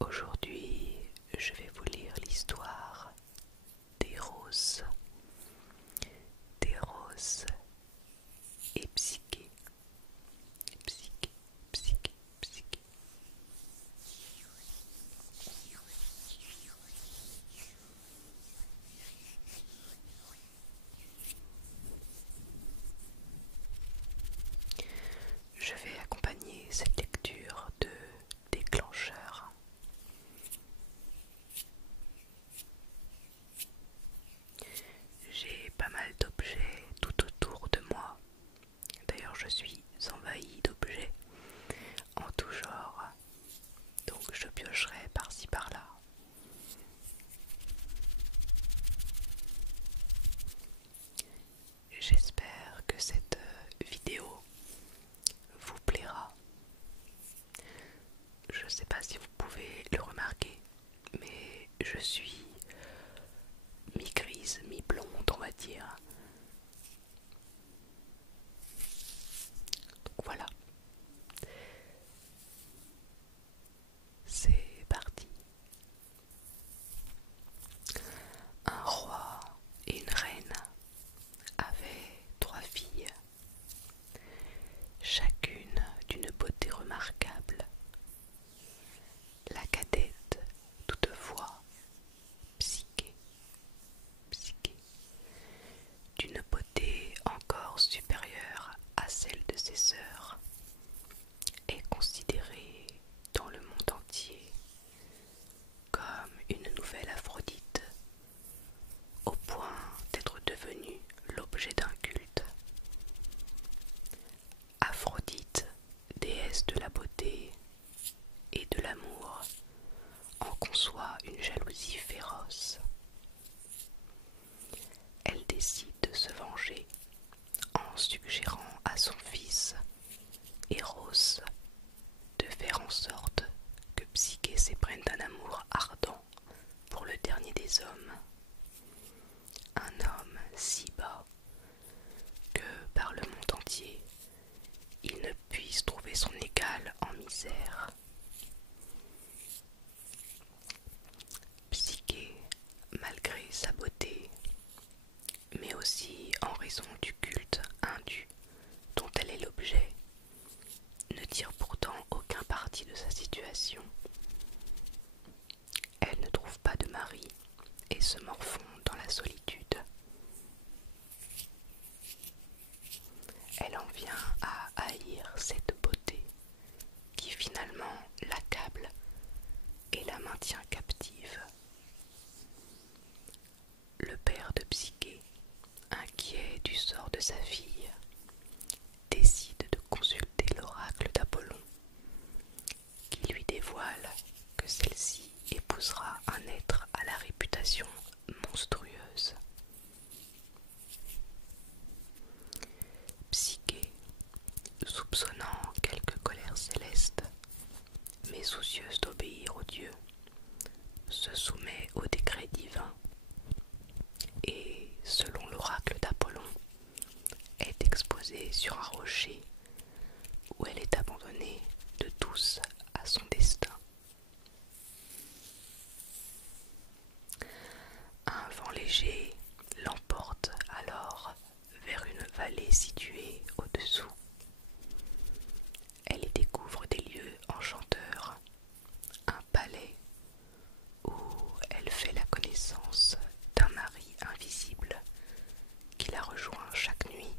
Aujourd'hui, je vais vous lire l'histoire des roses. Des roses et Psyché. Psyché, Psyché, Psyché. Je vais accompagner cette lecture de déclencheurs. J'ai pas mal d'objets tout autour de moi. D'ailleurs, je suis envahie d'objets en tout genre, donc je piocherai par-ci par-là. J'espère que cette vidéo vous plaira. Je ne sais pas si vous pouvez le remarquer, mais je suis mi-grise, mi-blonde, on va dire. Donc voilà, c'est parti. Un roi et une reine avaient 3 filles, chacune d'une beauté remarquable. La cadette, toutefois, Psyché, Psyché, d'une beauté encore supérieure à celle de ses sœurs, est considérée dans le monde entier comme une nouvelle Aphrodite, au point d'être devenue l'objet d'un culte. Aphrodite, déesse de la beauté et de l'amour, en conçoit une jalousie féroce. Elle décide de se venger en suggérant à son fils, Eros, de faire en sorte que Psyché s'éprenne d'un amour ardent pour le dernier des hommes. Un homme si bas que par le monde entier, il ne puisse trouver son égal en misère. Psyché, malgré sa beauté, mais aussi en raison du culte indu dont elle est l'objet, ne tire pourtant aucun parti de sa situation. Elle ne trouve pas de mari et se morfond dans la solitude. Elle en vient à haïr cette beauté qui finalement l'accable et la maintient captive. Le père de Psyché, inquiet du sort de sa fille, décide de consulter l'oracle d'Apollon, qui lui dévoile que celle-ci épousera un être à la réputation monstrueuse. Psyché, soupçonnant quelque colère céleste, mais soucieuse d'obéir aux dieux, se soumet au décret divin et, selon l'oracle d'Apollon, est exposée sur un rocher où elle est abandonnée de tous à son destin. Un vent léger l'emporte alors vers une vallée située au-dessous. Elle y découvre des lieux enchanteurs, un palais où elle fait la connaissance d'un mari invisible qui la rejoint chaque nuit,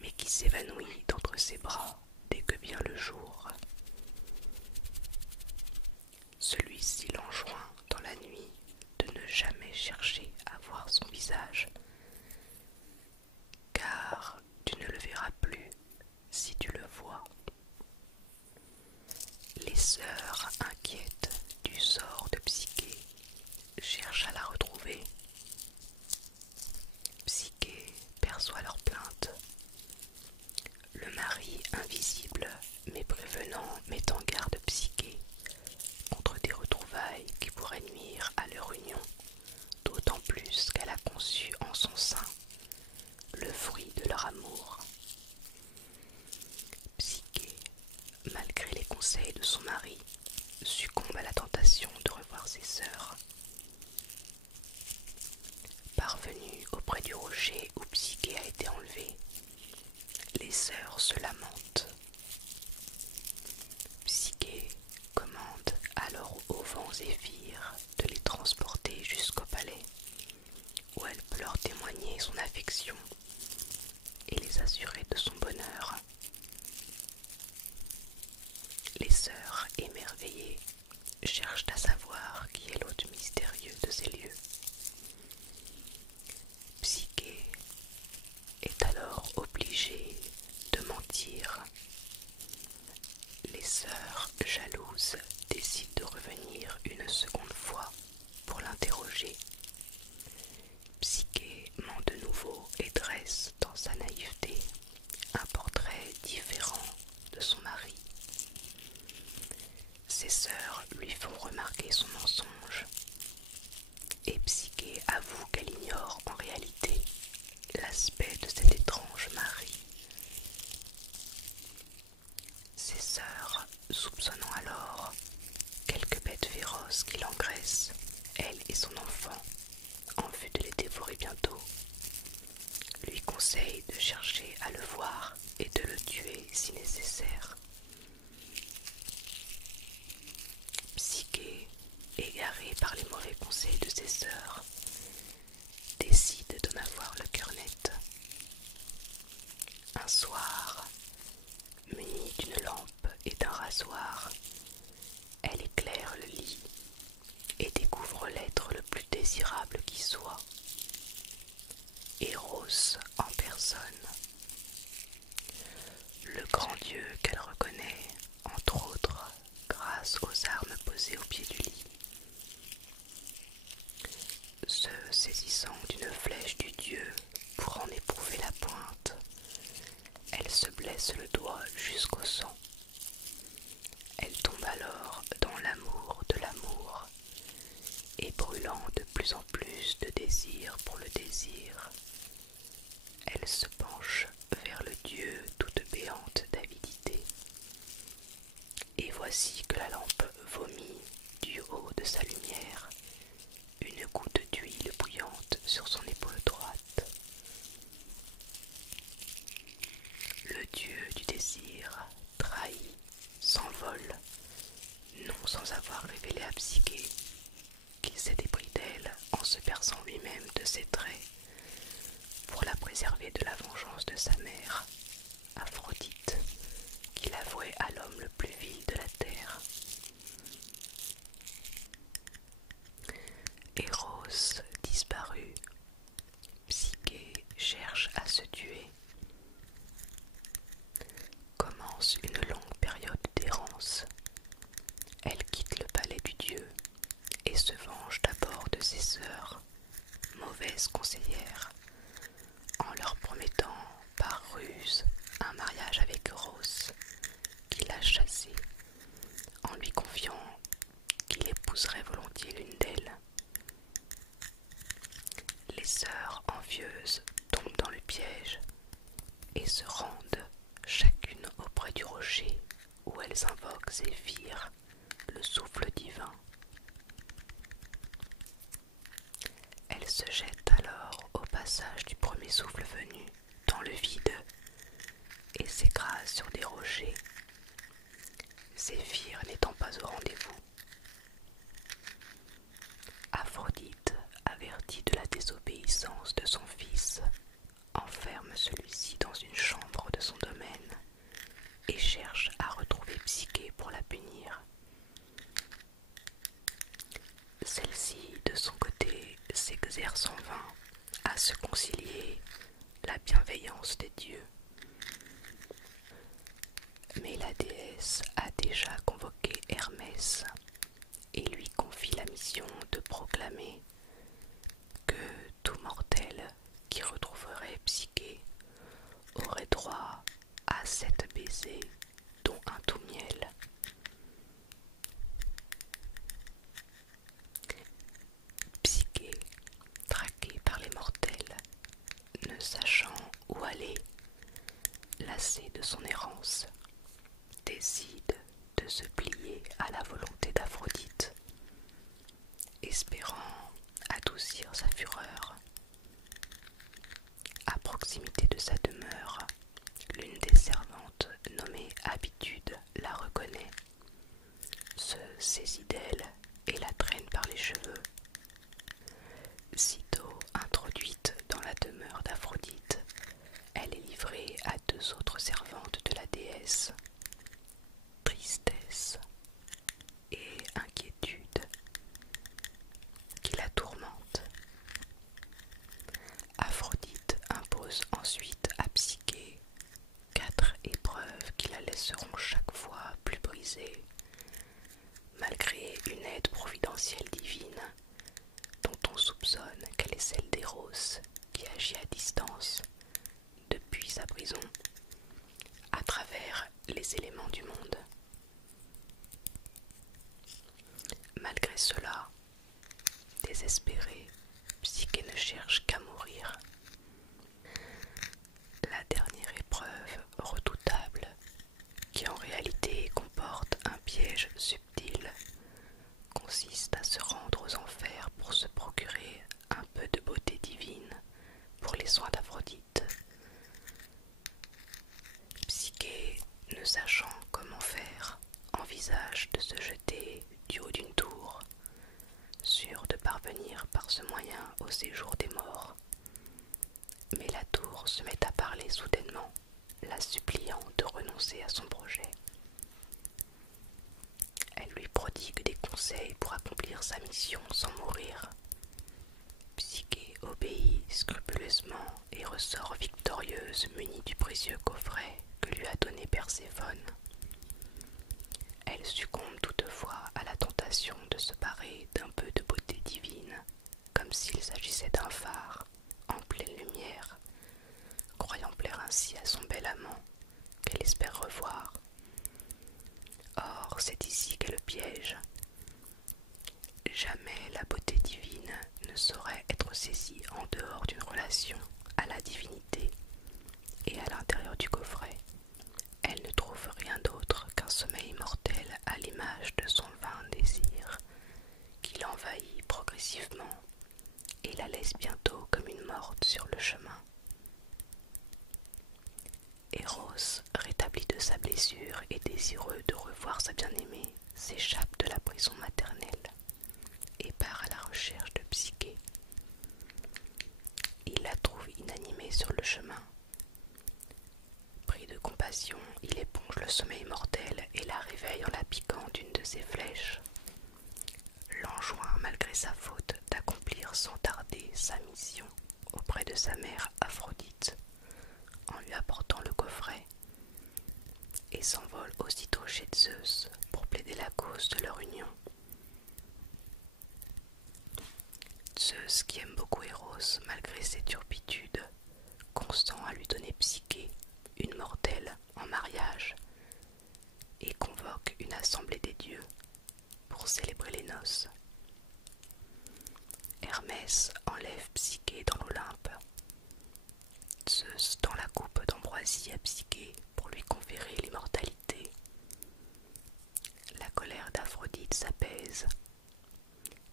mais qui s'évanouit d'entre ses bras dès que vient le jour. Celui-ci l'enjoint dans la nuit de ne jamais chercher à voir son visage, car tu ne le verras plus si tu le vois. Les sœurs, inquiètes du sort de Psyché, cherchent à la retrouver. Psyché perçoit leur plainte. Le mari invisible mais prévenant met en garde Psyché contre des retrouvailles qui pourraient nuire à leur union, d'autant plus qu'elle a conçu en son sein le fruit de leur amour. Psyché, malgré les conseils de son mari, par ses sœurs. Parvenues auprès du rocher où Psyché a été enlevée, les sœurs se lamentent. Psyché commande alors aux vents zéphyrs de les transporter jusqu'au palais, où elle peut leur témoigner son affection et les assurer de son bonheur. Les sœurs, émerveillées, cherchent à savoir qui est l'hôte mystérieux de ces lieux. Psyché est alors obligée de mentir. Les sœurs, jalouses, décident de revenir une seconde fois pour l'interroger. Psyché ment de nouveau et dresse dans sa naïveté un portrait différent de son mari. Ses sœurs lui font remarquer son mensonge et Psyché avoue qu'elle ignore en réalité l'aspect de cet étrange mari. Ses sœurs, soupçonnant alors quelques bêtes féroces qui l'engraissent, elle et son enfant, en vue de les dévorer bientôt, lui conseillent de chercher à le voir et de le tuer si nécessaire. Psyché, égarée par les mauvais conseils de ses sœurs, décide d'en avoir le cœur net. Un soir, munie d'une lampe et d'un rasoir, elle éclaire le lit et découvre l'être le plus désirable qui soit, Eros en personne. Le grand dieu qu'elle reconnaît, entre autres, grâce aux armes posées au pied du lit. Se saisissant d'une flèche du dieu pour en éprouver la pointe, elle se blesse le doigt jusqu'au sang. Elle tombe alors dans l'amour de l'amour, et brûlant de plus en plus de désir pour le désir, elle se penche vers le dieu toute béante d'avidité. Et voici que la lampe vomit du haut de sa lumière une goutte d'huile bouillante sur son épaule droite. Le dieu du désir, trahi, s'envole, non sans avoir révélé à Psyché qu'il s'était pris d'elle en se perçant lui-même de ses traits pour la préserver de la vengeance de sa mère, Aphrodite, qu'il avouait à l'homme le plus vil de la terre. Eros disparut, Psyché cherche à se tuer. Commence une longue période d'errance. Elle quitte le palais du dieu et se venge d'abord de ses sœurs, mauvaises conseillères, en leur promettant par ruse un mariage avec Eros, qui l'a chassée, en lui confiant qu'il épouserait volontiers l'une d'elles. Les sœurs envieuses tombent dans le piège et se rendent chacune auprès du rocher où elles invoquent Zéphyr, le souffle divin. Elles se jettent alors au passage du premier souffle venu dans le vide et s'écrasent sur des rochers, Zéphyr n'étant pas au rendez-vous. Aphrodite, avertie de la désobéissance de son fils, enferme celui-ci dans une chambre de son domaine et cherche à retrouver Psyché pour la punir. espérant adoucir sa fureur. À proximité de sa demeure, l'une des servantes nommée Habitude la reconnaît, se saisit d'elle et la traîne par les cheveux. Sitôt introduite dans la demeure d'Aphrodite, elle est livrée à deux autres servantes de la déesse, Tristesse et Inquiétude, qui la tourmentent. Aphrodite impose ensuite à Psyché 4 épreuves qui la laisseront chaque fois plus brisée, malgré une aide providentielle divine dont on soupçonne qu'elle est celle d'Eros qui agit à distance depuis sa prison à travers les éléments du monde. Malgré cela, désespérée, Psyché ne cherche qu'à mourir. La dernière épreuve redoutable, qui en réalité comporte un piège subtil, consiste à se rendre aux enfers pour se procurer un peu de beauté divine pour les soins d'Aphrodite. Psyché, ne sachant comment faire, envisage de se jeter du haut d'une tour, sûre de parvenir par ce moyen au séjour des morts. Mais la tour se met à parler soudainement, la suppliant de renoncer à son projet. Elle lui prodigue des conseils pour accomplir sa mission sans mourir. Psyché obéit scrupuleusement et ressort victorieuse munie du précieux coffret que lui a donné Perséphone. Elle succombe toutefois à la tentation de se parer d'un peu de beauté divine, comme s'il s'agissait d'un phare en pleine lumière, croyant plaire ainsi à son bel amant qu'elle espère revoir. Or, c'est ici qu'est le piège. Jamais la beauté divine ne saurait être saisie en dehors d'une relation à la divinité, et à l'intérieur du coffret, elle ne trouve rien d'autre qu'un sommeil mortel à l'image de son vain désir, qui l'envahit progressivement et la laisse bientôt comme une morte sur le chemin. Eros, rétabli de sa blessure et désireux de revoir sa bien-aimée, s'échappe de la prison maternelle et part à la recherche de Psyché. Il la trouve inanimée sur le chemin. Pris de compassion, il éponge le sommeil mortel et la réveille en la piquant d'une de ses flèches. L'enjoint, malgré sa faute, d'accomplir sans tarder sa mission auprès de sa mère Aphrodite, en lui apportant le coffret, et s'envole aussitôt chez Zeus pour plaider la cause de leur union. Zeus, qui aime beaucoup Eros malgré ses turpitudes, consent à lui donner Psyché, une mortelle, en mariage, et convoque une assemblée des dieux pour célébrer les noces. Hermès enlève Psyché dans l'Olympe. Zeus tend la coupe d'ambroisie à Psyché pour lui conférer l'immortalité. La colère d'Aphrodite s'apaise,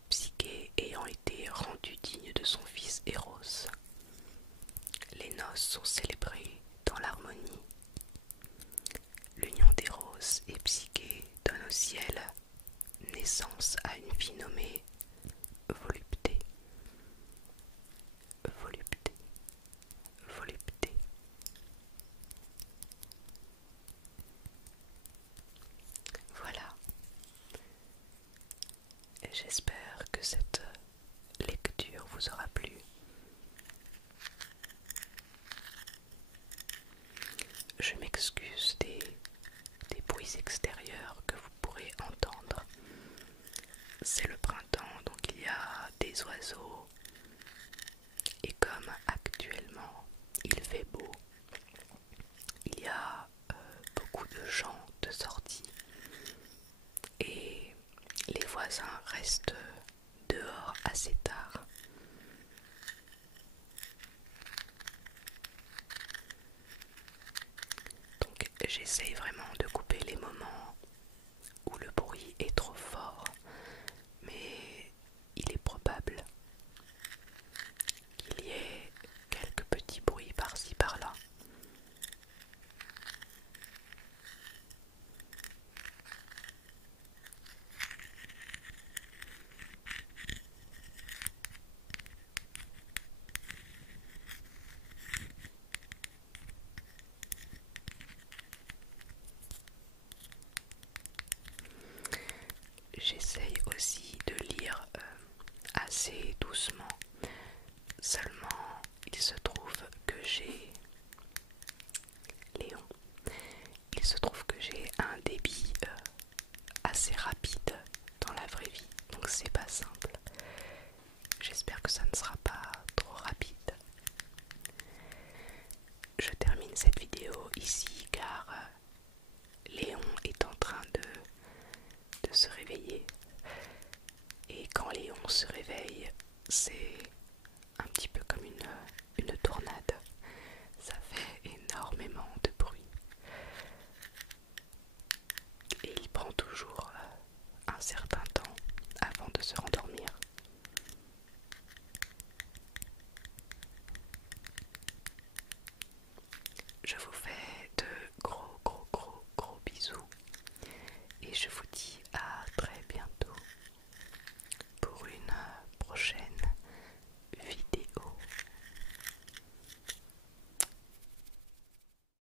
Psyché ayant été rendue digne de son fils Eros. Les noces sont célébrées dans l'harmonie. L'union d'Eros et Psyché donne au ciel naissance à une fille nommée Volupté. Volupté, volupté. Voilà. J'espère que cette lecture vous aura plu. Je m'excuse des bruits extérieurs que vous pourrez entendre. C'est le printemps, donc il y a des oiseaux. Et comme actuellement il fait beau, il y a beaucoup de gens de sortie. Et les voisins restent dehors assez tard. Donc j'essaye vraiment de couper les moments où le bruit est trop fort, mais il est j'essaye aussi de lire assez doucement. Seulement, il se trouve que j'ai Léon. Il se trouve que j'ai un débit assez rapide dans la vraie vie, donc c'est pas simple. J'espère que ça ne sera pas trop rapide. Je termine cette vidéo ici car Léon est en train de se réveiller. Et quand Léon se réveille, c'est